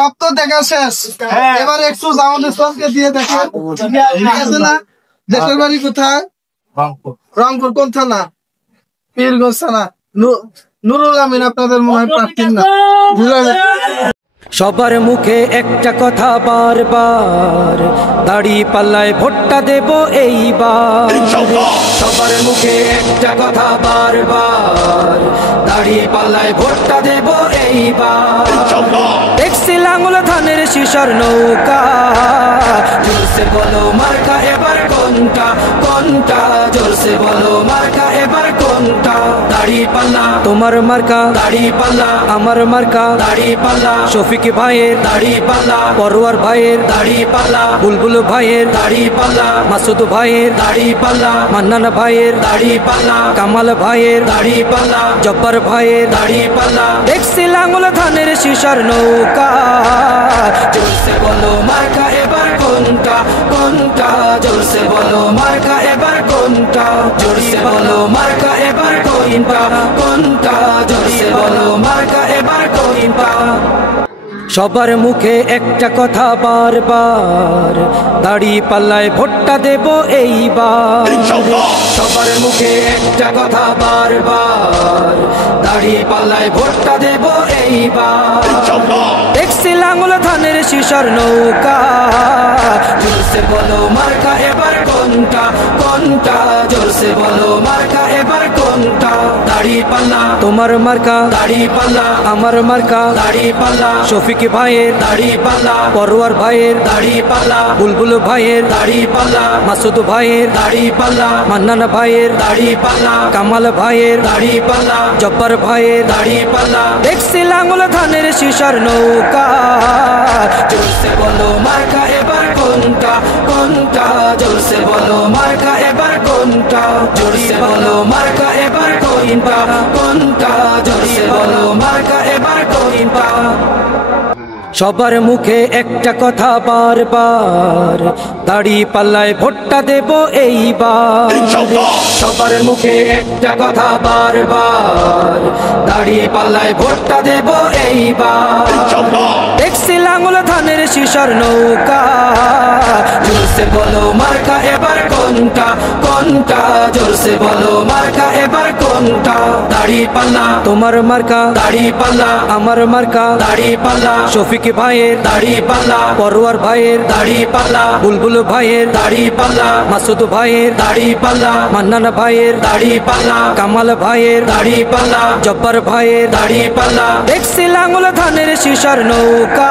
সব তো দেখা শেষ, এবার একটু জামাত ইসলামকে দিয়ে দেখেন। ঠিক আছে না? দেশের বাড়ি কোথায়? রংপুর। কোন থানা? পীরগঞ্জ থানা। নুরুল আমিন আপনাদের মনে হয় প্রার্থী না। সবার মুখে একটা কথা বারবার, দাড়ি পাল্লায় ভোটটা দেব এইবার। সবার মুখে একটা কথা বারবার, দাড়ি পাল্লায় ভোটটা দেব এইবার। দেখছি লাঙ্গল ধানের শিশর নৌকা, জোরসে বলো মার্কা এবার কোনটা কোনটা, জোরসে বলো মার্কা এবার কোনটা। দাড়ি পাল্লা তোমার মার্কা, দাড়ি পাল্লা আমার মার্কা, দাড়ি পাল্লা শফিক ভাইয়ের দাড়ি পাল্লা, পরোয়ার ভাইয়ের দাড়ি পাল্লা, বুলবুল ভাইয়ের দাড়ি পাল্লা, মাসুদ ভাইয়ের দাড়ি পাল্লা, মান্নান ভাইয়ের দাড়ি পাল্লা, কামাল ভাইয়ের দাড়ি পাল্লা, জব্বার ভাইয়ের দাড়ি পাল্লা। দেখছি লাঙ্গল ধানের শিশর নৌকা, জোরসে বলো মার্কা এবার কোনটা কোনটা, জোরসে বলো মার্কা এবার কোনটা, জোরসে বলো মার্কা এবার কোনটা কোনটা, জোরসে বলো মার্কা এবার কোনটা। সবার মুখে একটা কথা বারবার, দাড়ি পাল্লায় ভোটটা দেব এইবার। সবার মুখে একটা কথা বারবার, দাড়ি পাল্লায় ভোটটা দেব এইবার। দেখছি লাঙ্গল ধানের শিশর নৌকা, জোরসে বলো মার্কা এবার কোনটা কোনটা, জোরসে বলো মার্কা এবার কোনটা। দাড়ি পাল্লা তোমার মার্কা, দাড়ি পাল্লা আমার মার্কা, দাড়ি পাল্লা শফিক ভাইয়ের দাড়ি পাল্লা, পরোয়ার ভাইয়ের দাড়ি পাল্লা, বুলবুল ভাইয়ের দাড়ি পাল্লা, মাসুদ ভাইয়ের দাড়ি পাল্লা, মান্নান ভাইয়ের দাড়ি পাল্লা, কামাল ভাইয়ের দাড়ি পাল্লা, জব্বার ভাইয়ের দাড়ি পাল্লা। দেখছি লাঙ্গল ধানের শিশর নৌকা, জোরসে বলো মার্কা এবার কোনটা কোনটা, জোরসে বলো মার্কা এবার কোনটা, জোরসে বলো মার্কা এবার কোনটা কোনটা, জোরসে বলো মার্কা এবার কোনটা। সবার মুখে একটা কথা বারবার, দাড়ি পাল্লায় ভোটটা দেব এইবার। সবার মুখে একটা কথা বারবার, দাড়ি পাল্লায় ভোটটা দেব এইবার। দেখছি লাঙ্গল ধানের শিশর নৌকা, জোরসে বলো মার্কা এবার কোনটা কোনটা, জোরসে বলো মার্কা এবার কোনটা। দাড়ি পাল্লা তোমার মার্কা, দাড়ি পাল্লা আমার মার্কা, দাড়ি পাল্লা শফিক ভাইয়ের দাড়ি পাল্লা, পরোয়ার ভাইয়ের দাড়ি পাল্লা, বুলবুল ভাইয়ের দাড়ি পাল্লা, মাসুদ ভাইয়ের দাড়ি পাল্লা, মান্নান ভাইয়ের দাড়ি পাল্লা, কামাল ভাইয়ের দাড়ি পাল্লা, জব্বার ভাইয়ের দাড়ি পাল্লা। দেখছি লাঙ্গল ধানের শিশর নৌকা,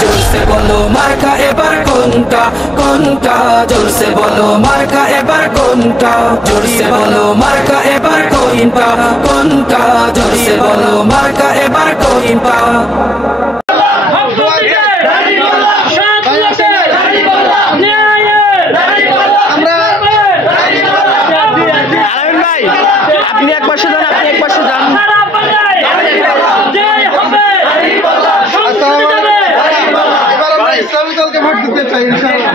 জোরসে বলো মার্কা এবার কোনটা কোনটা, জোরসে বলো মার্কা এবার কোনটা, জোরসে বলো মার্কা এবার কোনটা কোনটা, জোরসে বলো মার্কা এবার কোনটা। আপনি এক পাশে যান, আপনি এক পাশে যান। ইসলামী দলকে ভোট দিতে চাই ইনশাআল্লাহ।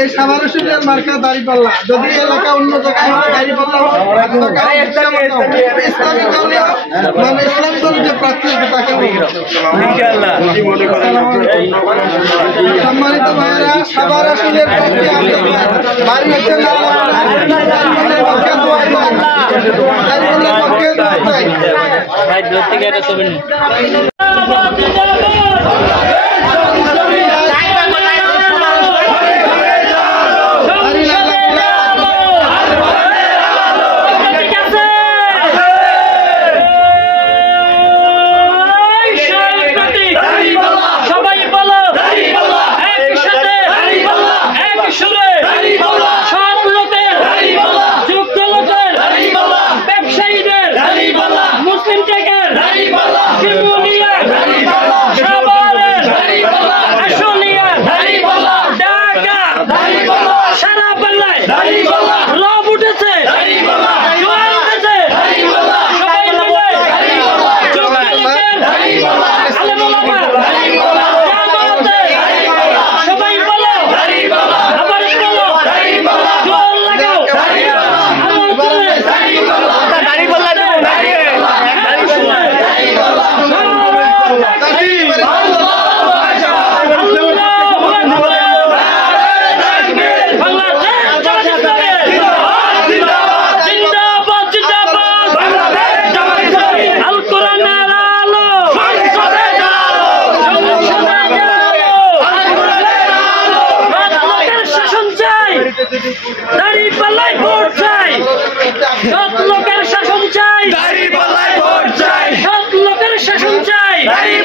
এই সাভারের মার্কা দাঁড়িপাল্লা, যদি এলাকা অন্য জায়গায় দাঁড়িপাল্লা ইসলামী দল, মানে ইসলামী দলের যে প্রার্থী আছে তাকে সম্মানিত ভাইয়েরা, সাভার আসনের বাড়ি হচ্ছে মুসলিম টেকের গাড়ি